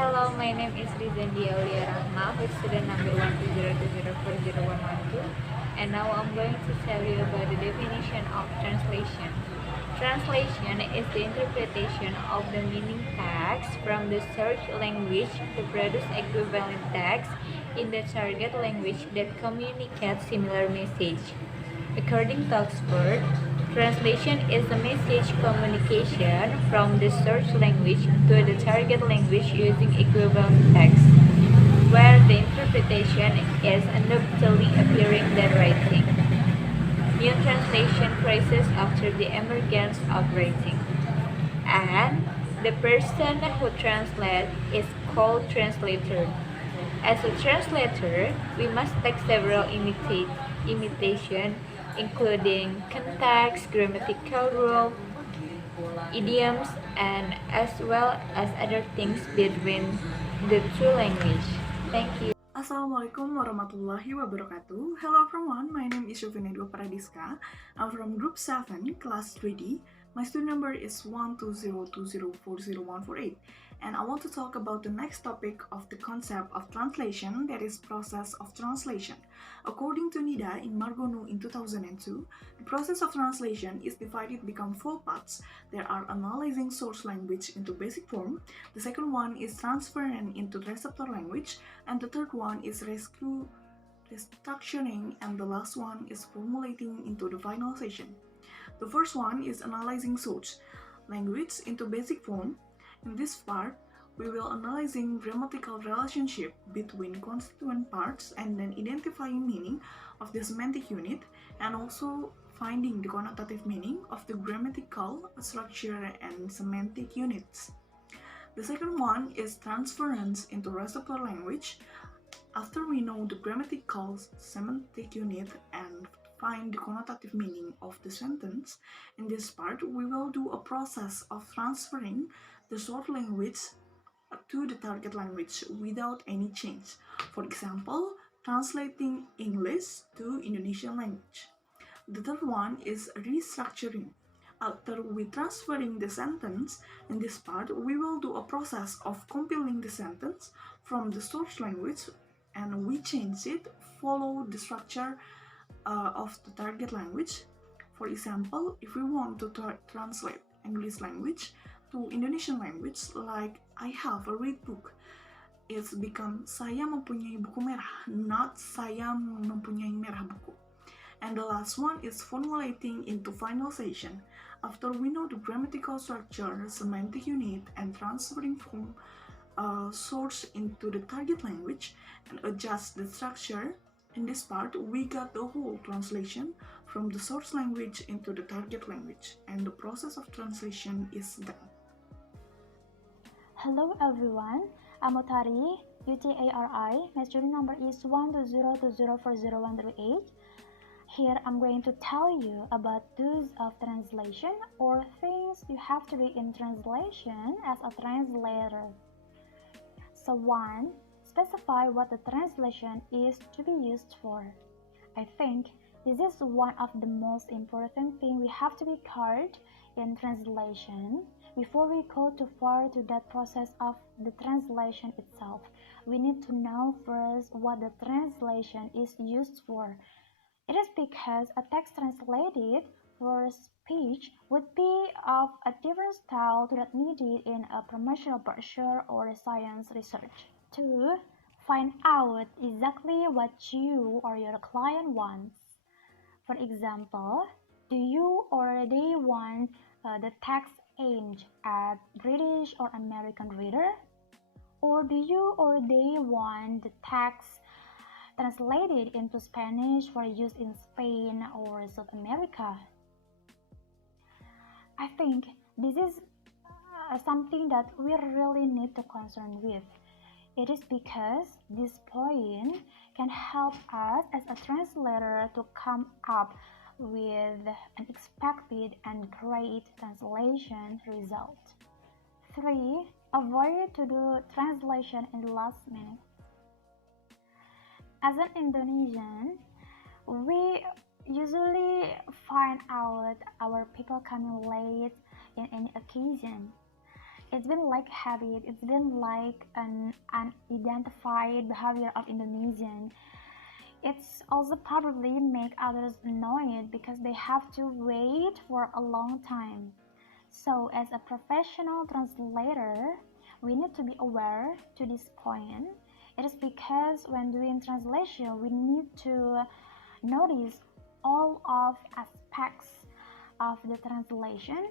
Hello, my name is Rizandi Aulia Rahma, with student number 12020401112, and now I'm going to tell you about the definition of translation. Translation is the interpretation of the meaning text from the search language to produce equivalent text in the target language that communicates similar message. According to Oxford, translation is the message communication from the search language to the target language using equivalent text, where the interpretation is undoubtedly appearing than writing. New translation phrases after the emergence of writing. And the person who translates is called translator. As a translator, we must take several imitation, including context, grammatical rule, idioms, and as well as other things between the two language. Thank you. Assalamualaikum warahmatullahi wabarakatuh. Hello everyone, my name is Yovinedwa Paradiska. I'm from Group 7, Class 3D. My student number is 12020401148, and I want to talk about the next topic of the concept of translation, that is process of translation. According to NIDA in Margono in 2002, the process of translation is divided become four parts. There are analyzing source language into basic form, the second one is transferring into receptor language, and the third one is restructuring, and the last one is formulating into the finalization. The first one is analyzing source language into basic form. In this part, we will analyzing grammatical relationship between constituent parts and then identifying meaning of the semantic unit, and also finding the connotative meaning of the grammatical structure and semantic units. The second one is transference into receptor language. After we know the grammatical semantic unit and find the connotative meaning of the sentence, in this part we will do a process of transferring the source language to the target language without any change. For example, translating English to Indonesian language. The third one is restructuring. After we transferring the sentence, in this part we will do a process of compiling the sentence from the source language, and we change it, follow the structure of the target language. For example, if we want to translate English language to Indonesian language, like I have a read book, it's become saya mempunyai buku merah, not saya mempunyai merah buku. And the last one is formulating into finalization. After we know the grammatical structure, semantic unit, and transferring from source into the target language and adjust the structure, in this part we got the whole translation from the source language into the target language, and the process of translation is done. Hello everyone, I'm Otari, UTARI. My student number is 12020401138. Here I'm going to tell you about tools of translation, or things you have to do in translation as a translator. So 1. Specify what the translation is to be used for. I think this is one of the most important things we have to be covered in translation. Before we go too far to that process of the translation itself, we need to know first what the translation is used for. It is because a text translated for speech would be of a different style to that needed in a promotional brochure or science research. 2. Find out exactly what you or your client wants. For example, do you or they want the text aimed at British or American reader? Or do you or they want the text translated into Spanish for use in Spain or South America? I think this is something that we really need to concern with. It is because this point can help us as a translator to come up with an expected and great translation result. 3. Avoid to do translation in the last minute. As an Indonesian, we usually find out our people coming late in any occasion. It's been like habit, it's been like an unidentified behavior of Indonesian. It's also probably make others annoyed because they have to wait for a long time. So as a professional translator, we need to be aware to this point. It is because when doing translation, we need to notice all of aspects of the translation,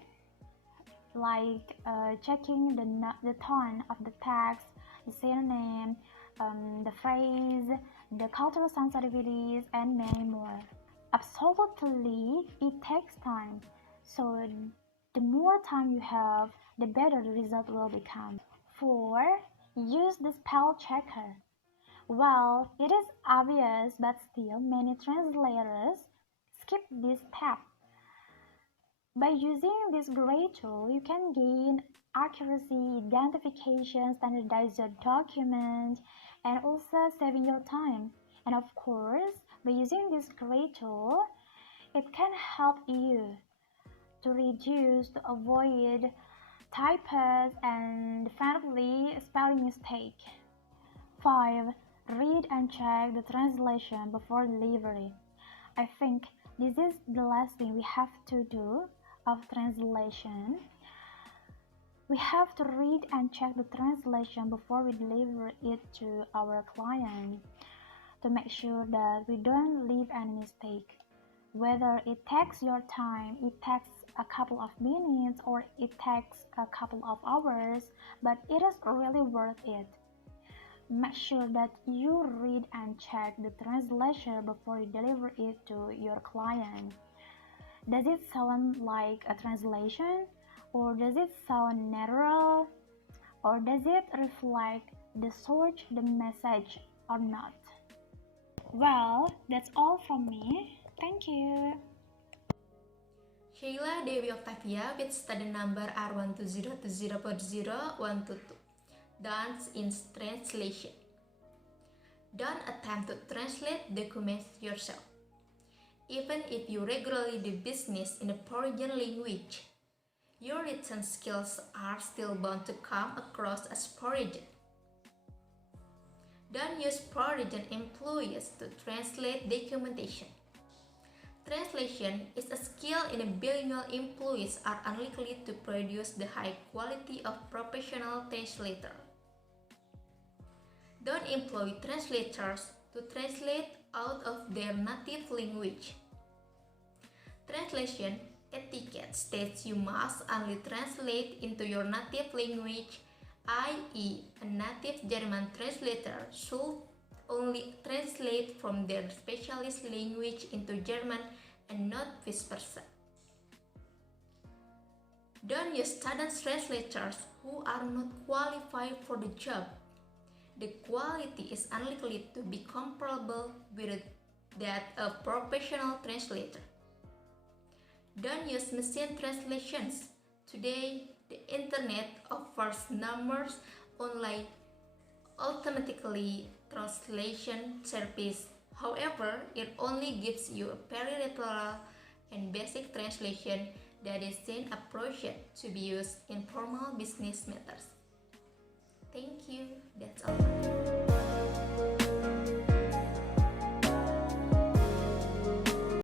like checking the tone of the text, the synonym, the phrase, the cultural sensitivities, and many more. Absolutely, it takes time. So the more time you have, the better the result will become. 4. Use the spell checker. Well, it is obvious, but still many translators skip this step. By using this great tool, you can gain accuracy, identification, standardize your documents, and also saving your time. And of course, by using this great tool, it can help you to reduce, to avoid typos and definitely spelling mistake. 5. Read and check the translation before delivery. I think this is the last thing we have to do of translation. We have to read and check the translation before we deliver it to our client to make sure that we don't leave any mistake. Whether it takes your time, it takes a couple of minutes or it takes a couple of hours, but it is really worth it. Make sure that you read and check the translation before you deliver it to your client. Does it sound like a translation? Or does it sound natural? Or does it reflect the source, the message, or not? Well, that's all from me. Thank you. Sheila Dewi Octavia with study number R1202040-122. Dance in translation. Don't attempt to translate documents yourself. Even if you regularly do business in a foreign language, your written skills are still bound to come across as foreign. Don't use foreign employees to translate documentation. Translation is a skill in a bilingual employees are unlikely to produce the high quality of professional translator. Don't employ translators to translate out of their native language. Translation etiquette states you must only translate into your native language, i.e., a native German translator should only translate from their specialist language into German and not vice versa. Don't use student translators who are not qualified for the job. The quality is unlikely to be comparable with that of professional translator. Don't use machine translations. Today, the internet offers numerous online automatically translation service. However, it only gives you a very literal and basic translation that is inappropriate to be used in formal business matters. Thank you. That's all.